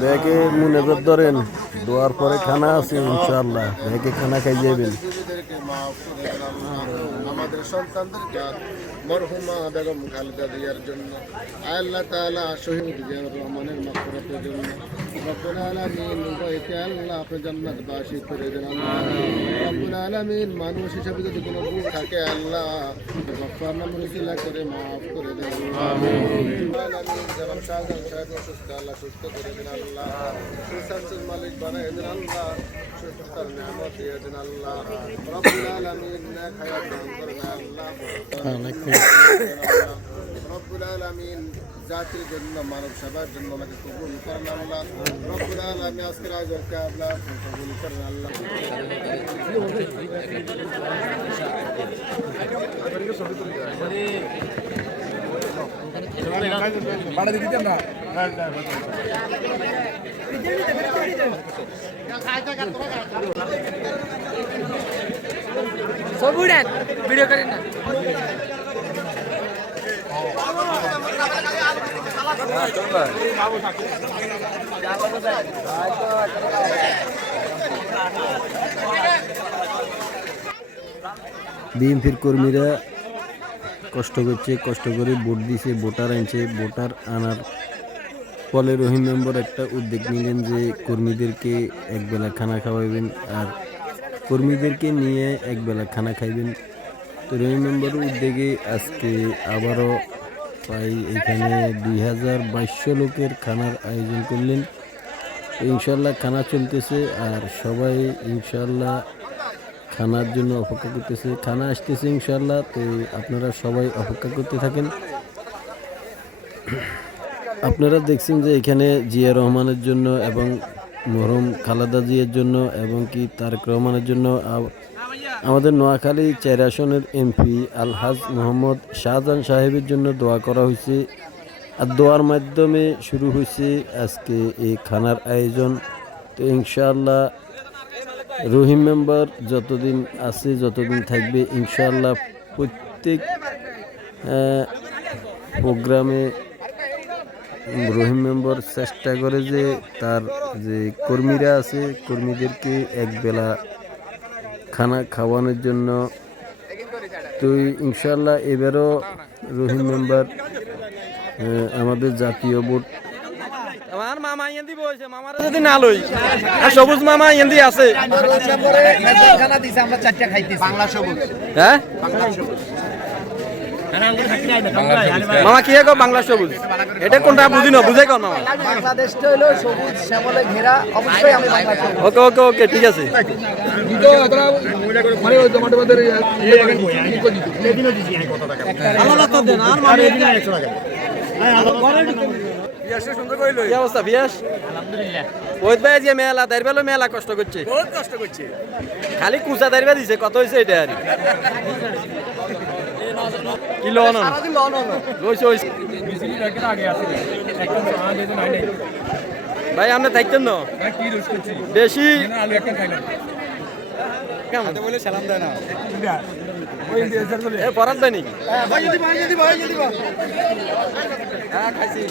ব্যাগে মুনেবত ধরেন দোয়ার পরে খানা আছে ইনশাআল্লাহ ব্যাগে খানা খাই যাবেন। আমাদের সন্তানদেরকে মরহুমা বেগম খালেদা জিয়ার জন্য আল্লাহ তাআলা শহীদ জিয়াউর রহমানের মাগফিরাতের জন্য রব্বুল আলামিন উভয়কে আল্লাহ আপনি জান্নাতবাসী করে দেন আল্লাহ। রব্বুল আলামিন মানুষ হিসেবে যদি কোনো ভুল থাকে আল্লাহ গফফার নাম উসিলা করে মাফ করে দেন আমিন। আলামিন যেমন শাহজাহান সাহেব অসুস্থ আল্লাহ সুস্থ করে দেন আল্লাহ। সুশান্তির মালিক বানায় দেন আল্লাহ। সুস্থতার নিয়ামত দিয়ে দেন আল্লাহ। রব্বুল আলামিন নেক হায়াত দান করেন আল্লাহ। রব্বুল আলামিন জাতির জন্য মানব সেবার জন্য আমাকে কবুল করেন আল্লাহ। রব্বুল আলামিন আজকের আয়োজনকে আল্লাহ কবুল করেন আল্লাহ। বাড়া দিতে না সব উড়েন ভিডিও করেন না। বিএনপির কর্মীরা কষ্ট করছে, কষ্ট করে ভোট দিছে, ভোটার আনছে। ভোটার আনার ফলে রহিম মেম্বার একটা উদ্যোগ নিলেন যে কর্মীদেরকে একবেলা খানা খাওয়াইবেন আর কর্মীদেরকে নিয়ে একবেলা খানা খাইবেন। তো রহিম মেম্বারের উদ্যোগে আজকে আবারও প্রায় এখানে 2200 লোকের খানার আয়োজন করলেন। তো ইনশাল্লাহ খানা চলতেছে আর সবাই ইনশাল্লাহ খানার জন্য অপেক্ষা করতেছে। খানা আসতেছে ইনশাল্লাহ। তো আপনারা সবাই অপেক্ষা করতে থাকেন। আপনারা দেখছেন যে এখানে জিয়া রহমানের জন্য এবং মরহুম খালেদা জিয়ার জন্য এবং কি তারেক রহমানের জন্য আমাদের নোয়াখালী 4 আসনের এমপি আলহাজ মোহাম্মদ শাহজাহান সাহেবের জন্য দোয়া করা হয়েছে। আর দোয়ার মাধ্যমে শুরু হয়েছে আজকে এই খানার আয়োজন। তো ইনশাআল্লাহ রহিম মেম্বার যতদিন আছে যতদিন থাকবে ইনশাআল্লাহ প্রত্যেক প্রোগ্রামে রহিম মেম্বার চেষ্টা করে যে তার যে কর্মীরা আছে কর্মীদেরকে একবেলা খানা খাওয়ানোর জন্য। তো ইনশাআল্লাহ এবারও রহিম মেম্বার আমাদের জাতীয় ভোট আমার মামা ইয়ান্দি বইছে মামার যদি না লই আর সবুজ মামা ইয়ান্দি আছে খানা দিছে আমরা চারটা খাইতেছি বাংলা সবুজ হ্যাঁ মামা কি গো বাংলা সবুজ এটা কোনটা বুঝি না বুঝাই কোন মামা বাংলাদেশটা হলো সবুজ শ্যামলে ঘেরা অবশ্যই আমি বাংলা সবুজ। ওকে ওকে ওকে ঠিক আছে কি অবস্থা বিয়াস? আলহামদুলিল্লাহ। ওই ভাই যে মেলা দাইরবেলো মেলা কষ্ট করছে, বহুত কষ্ট করছে, খালি কুচা দাইরবে দিছে। কত হয়েছে এটা আর কি লোন লইছে ভাই আমরা থাকতেন না বেশি কেমন বলে সালাম দেয় না পরাত দেয় নাকি? হ্যাঁ খাইছি।